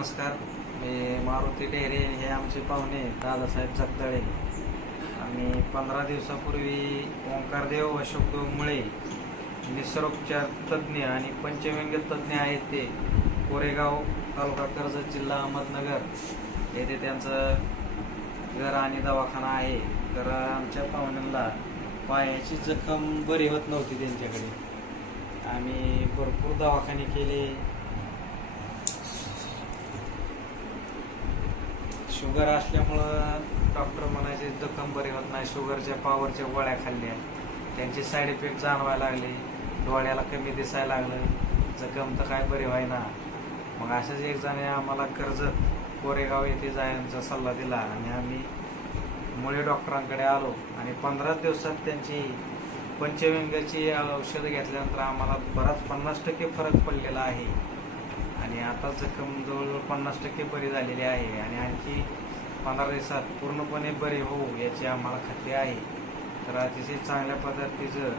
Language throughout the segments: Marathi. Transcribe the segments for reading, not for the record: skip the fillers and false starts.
नमस्कार, मी मारुती ढेरे. हे आमचे पाहुणे दादासाहेब जगदाळे. आम्ही 15 दिवसापूर्वी ओंकारदेव अशोकदेव मुळे निसर्गोपचार तज्ज्ञ आणि पंचव्यंग्य तज्ज्ञ आहेत. ते कोरेगाव, तालुका कर्जत, जिल्हा अहमदनगर येथे त्यांचं घर आणि दवाखाना आहे. तर आमच्या पाहुण्यांना पायाची जखम बरी होत नव्हती त्यांच्याकडे. आम्ही भरपूर दवाखाने केले. शुगर असल्यामुळं डॉक्टर म्हणायचे जखम बरी होत नाही. शुगरच्या पावरच्या गोळ्या खाल्ल्या, त्यांचे साईड इफेक्ट जाणवायला लागले. डोळ्याला कमी दिसायला लागलं, जखम तर काय बरी व्हायना. मग असंच एक जण आम्हाला कर्जत कोरेगाव येथे जायचा सल्ला दिला आणि आम्ही मुळे डॉक्टरांकडे आलो आणि 15 दिवसात त्यांची पंचव्यंग्याची औषधं घेतल्यानंतर आम्हाला बराच 50% फरक पडलेला आहे आणि आता जखम जवळजवळ 50% बरी झालेली आहे आणि आणखी 15 दिवसात पूर्णपणे बरे होऊ याची आम्हाला खात्री आहे. तर अतिशय चांगल्या पद्धतीचं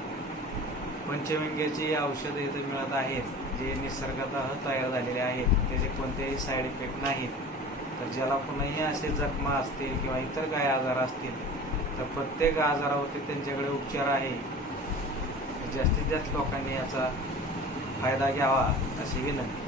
पंचव्यंग्याची औषधं इथं मिळत आहेत, जे निसर्गतः तयार झालेले आहेत. त्याचे कोणतेही साईड इफेक्ट नाहीत. तर ज्याला कुणीही असे जखमा असतील किंवा इतर काही आजार असतील तर प्रत्येक आजारावरती त्यांच्याकडे उपचार आहे. जास्तीत जास्त लोकांनी याचा फायदा घ्यावा अशी विनंती.